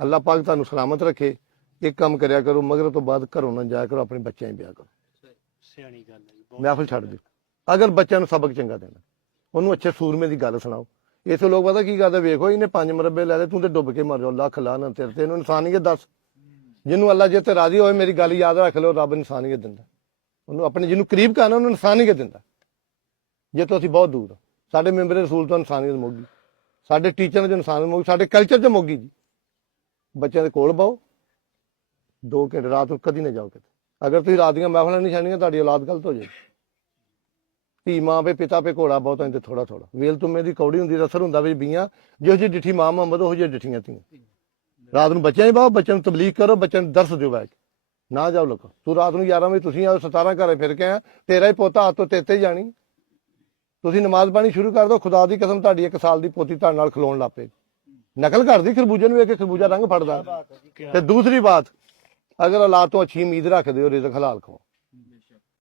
अल्लाह पाक तुहानू सलामत रखे। एक काम करया करो, मगरब तो बाद घरों ना जाया करो, अपने बच्चों ब्याह करो। ਸਿਆਣੀ ਗੱਲ ਹੈ ਜੀ। महफिल छड़ दो। अगर बच्चों सबक चंगा देना, उन्होंने अच्छे सूरमे की गल सुनाओ। इतने लोग पता की करते, वेखो इन्हें 5 मरबे लै ले, तू तो डुब के मर जाओ, लख ला ना तेरे ते। इन्होंने इंसानियत दस, जिन्होंने अल्लाह जे ते राजी होए, मेरी गल याद रख लो, रब इंसानियत दिंदा उन्होंने, अपने जिन्होंने करीब करना उन्होंने इंसानियत दिंदा। जे तो असीं बहुत दूर, साडे मैंबर रसूल तो इंसानियत मुक्की, साडे टीचर जो इंसानियत मुक्की, साडे कल्चर च मुक्की जी। बच्चों के कोल बहु 2 घंटे रात को कदी ना जाओ किते। अगर तुसीं रात दियां महफिलां नहीं छाणियां, तुहाडी औलाद गलत हो जाएगी। धी मां पे पिता पे घोड़ा बहुत है, थोड़ा थोड़ा वेल तुम्हें दी कौड़ी हुंदी, असर हुंदा वी बीआं, जिहो जी डिठी मां मोहम्मद उहो जी डिठियां धीआं। रात को बच्चों ही बाहो, बच्चों को तबलीग करो, बच्चों को दर्स दिओ बैठ ना जाओ लोग। तू रात को 11 बजे तुसीं आओ, 17 घरे फिर के आया, तेरा ही पोता हाथ तो तेते ही जानी। तुसीं नमाज पानी शुरू कर दो, खुदा दी कसम तुहाडी 1 साल दी पोती तुहाडे नाल खलोण लग पेगी। नकल करदी खरबूजे नूं वेख के, खरबूजा रंग फड़दा। ते दूसरी बात, अगर औलाद तो अच्छी उम्मीद रखदे हो, रिज़्क हलाल खाओ।